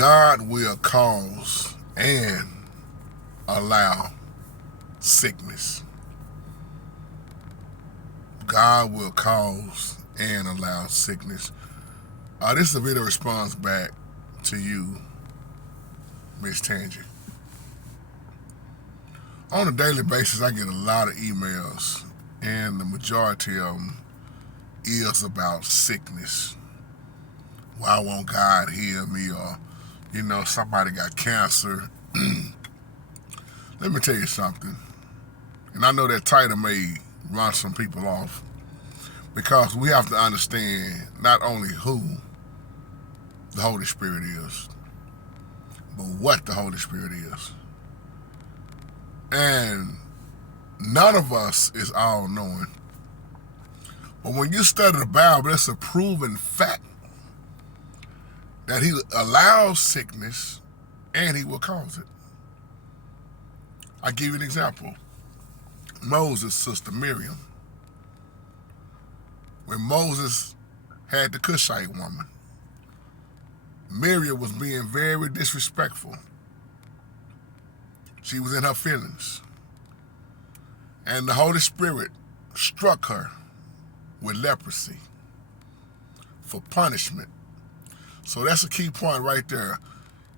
God will cause and allow sickness. God will cause and allow sickness. This is a video response back to you, Miss Tangi. On a daily basis, I get a lot of emails, and the majority of them is about sickness. Why won't God heal me? Or, somebody got cancer. Let me tell you something. And I know that title may run some people off, because we have to understand not only who the Holy Spirit is, but what the Holy Spirit is. And none of us is all-knowing. But when you study the Bible, it's a proven fact that he allows sickness and he will cause it. I'll give you an example. Moses' sister Miriam. When Moses had the Cushite woman, Miriam was being very disrespectful. She was in her feelings. And the Holy Spirit struck her with leprosy for punishment. So that's a key point right there.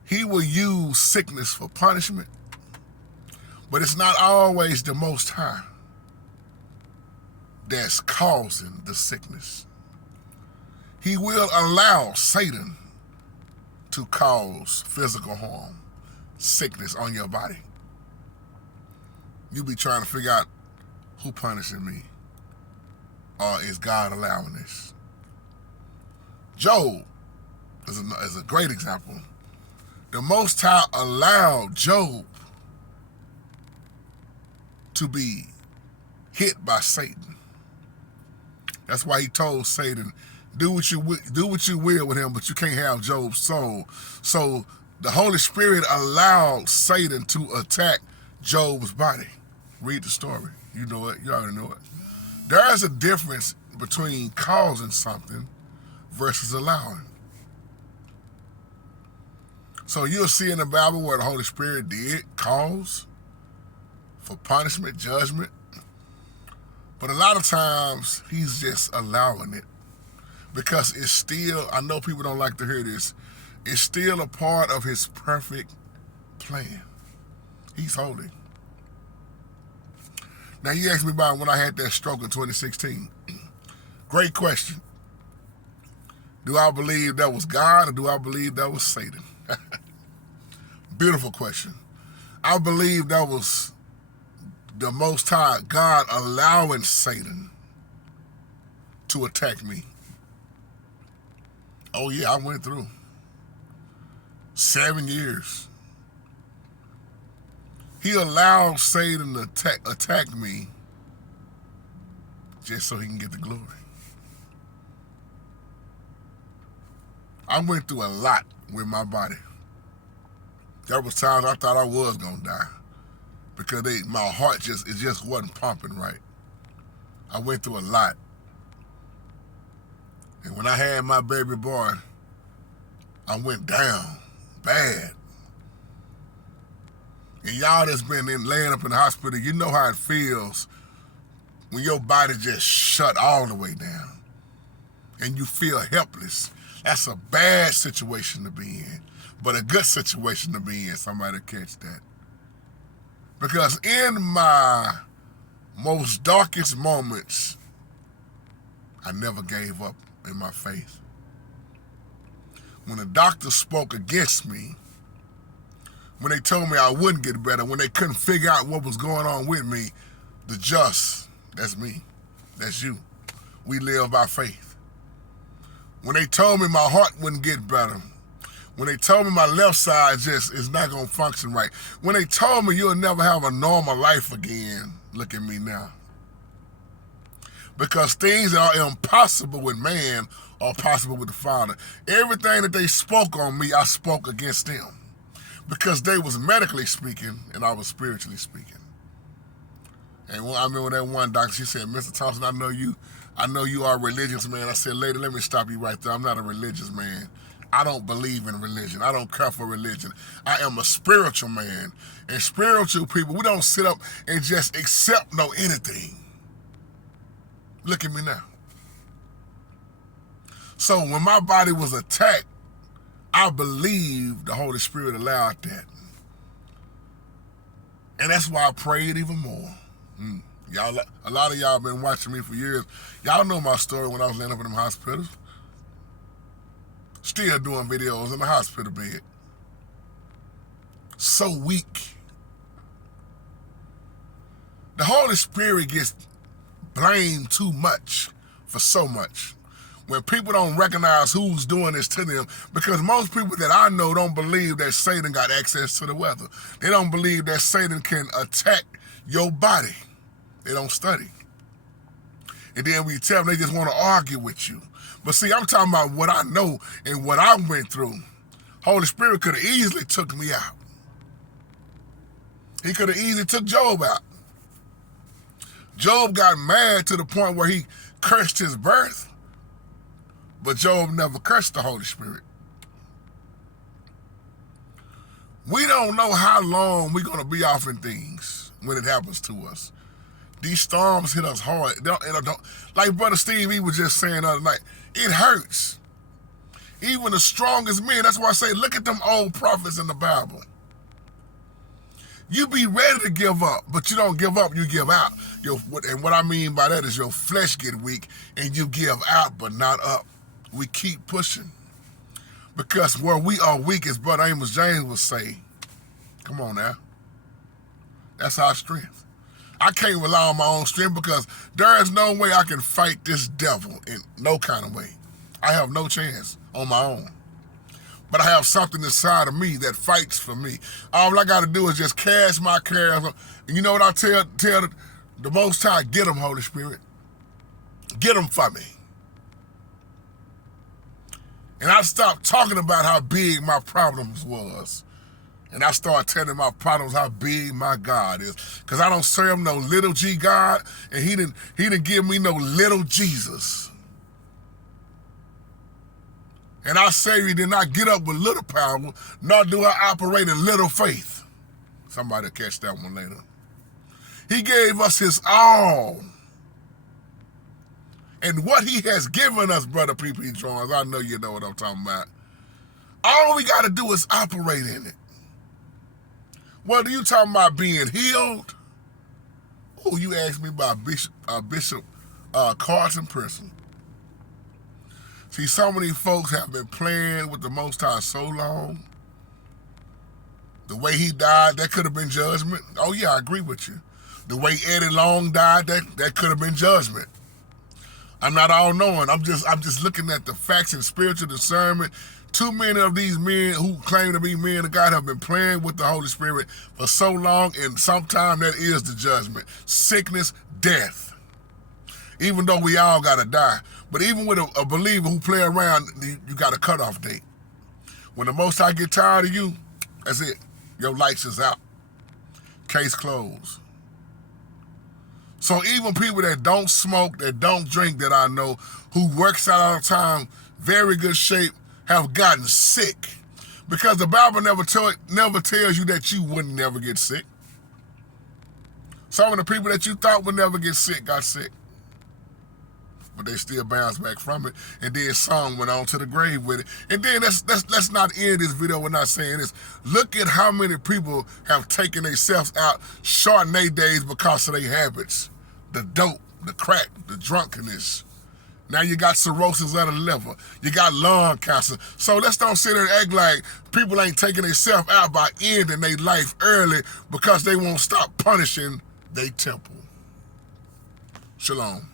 He will use sickness for punishment, but it's not always the Most High that's causing the sickness. He will allow Satan to cause physical harm, sickness on your body. You be trying to figure out who punishing me, or is God allowing this? Job is a great example. The Most High allowed Job to be hit by Satan. That's why he told Satan, do what you will with him, but you can't have Job's soul. So the Holy Spirit allowed Satan to attack Job's body. Read the story. You know it. You already know it. There's a difference between causing something versus allowing. So you'll see in the Bible where the Holy Spirit did cause for punishment, judgment. But a lot of times, he's just allowing it. Because it's still, I know people don't like to hear this, it's still a part of his perfect plan. He's holy. Now, you asked me about when I had that stroke in 2016. Great question. Do I believe that was God, or do I believe that was Satan? Beautiful question. I believe that was the Most High, God allowing Satan to attack me. Oh yeah, I went through 7 years. He allowed Satan to attack me just so he can get the glory. I went through a lot with my body. There was times I thought I was gonna die because my heart just wasn't pumping right. I went through a lot. And when I had my baby boy, I went down bad. And y'all that's been laying up in the hospital, you know how it feels when your body just shut all the way down and you feel helpless. That's a bad situation to be in, but a good situation to be in. Somebody catch that. Because in my most darkest moments, I never gave up in my faith. When the doctor spoke against me, when they told me I wouldn't get better, when they couldn't figure out what was going on with me, that's me, that's you. We live by faith. When they told me my heart wouldn't get better, when they told me my left side just is not gonna function right, when they told me you'll never have a normal life again, look at me now. Because things that are impossible with man are possible with the Father. Everything that they spoke on me, I spoke against them. Because they was medically speaking and I was spiritually speaking. And I remember that one doctor, she said, Mr. Thompson, I know you are a religious man. I said, lady, let me stop you right there. I'm not a religious man. I don't believe in religion. I don't care for religion. I am a spiritual man. And spiritual people, we don't sit up and just accept no anything. Look at me now. So when my body was attacked, I believed the Holy Spirit allowed that. And that's why I prayed even more. Y'all, a lot of y'all been watching me for years. Y'all know my story when I was laying up in them hospitals. Still doing videos in the hospital bed. So weak. The Holy Spirit gets blamed too much for so much. When people don't recognize who's doing this to them, because most people that I know don't believe that Satan got access to the weather. They don't believe that Satan can attack your body. They don't study. And then when you tell them, they just want to argue with you. But see, I'm talking about what I know and what I went through. Holy Spirit could have easily took me out. He could have easily took Job out. Job got mad to the point where he cursed his birth. But Job never cursed the Holy Spirit. We don't know how long we're going to be off in things when it happens to us. These storms hit us hard. Like Brother Steve, he was just saying the other night, it hurts. Even the strongest men, that's why I say, look at them old prophets in the Bible. You be ready to give up, but you don't give up, you give out. And what I mean by that is your flesh get weak and you give out, but not up. We keep pushing. Because where we are weak, as Brother Amos James would say, come on now. That's our strength. I can't rely on my own strength because there is no way I can fight this devil in no kind of way. I have no chance on my own. But I have something inside of me that fights for me. All I got to do is just cast my cares. And you know what I tell the Most High? Get them, Holy Spirit. Get them for me. And I stopped talking about how big my problems was. And I started telling my problems how big my God is. Because I don't serve no little G God, and he didn't give me no little Jesus. And our Savior did not get up with little power, nor do I operate in little faith. Somebody will catch that one later. He gave us his all. And what he has given us, Brother P.P. Jones, I know you know what I'm talking about. All we got to do is operate in it. Whether you talking about being healed, oh, you asked me about Bishop Carson Person. See, so many folks have been playing with the Most High so long. The way he died, that could have been judgment. Oh yeah, I agree with you. The way Eddie Long died, that could have been judgment. I'm not all knowing. I'm just looking at the facts and spiritual discernment. Too many of these men who claim to be men of God have been playing with the Holy Spirit for so long, and sometimes that is the judgment. Sickness, death. Even though we all gotta die. But even with a believer who play around, you got a cutoff date. When the Most High get tired of you, that's it. Your lights is out. Case closed. So even people that don't smoke, that don't drink, that I know, who works out all the time, very good shape, have gotten sick. Because the Bible never tells you that you wouldn't never get sick. Some of the people that you thought would never get sick got sick. But they still bounced back from it. And then some went on to the grave with it. And then let's not end this video with not saying this. Look at how many people have taken themselves out, shortened their days because of their habits. The dope, the crack, the drunkenness. Now you got cirrhosis of the liver. You got lung cancer. So let's don't sit there and act like people ain't taking themselves out by ending their life early because they won't stop punishing their temple. Shalom.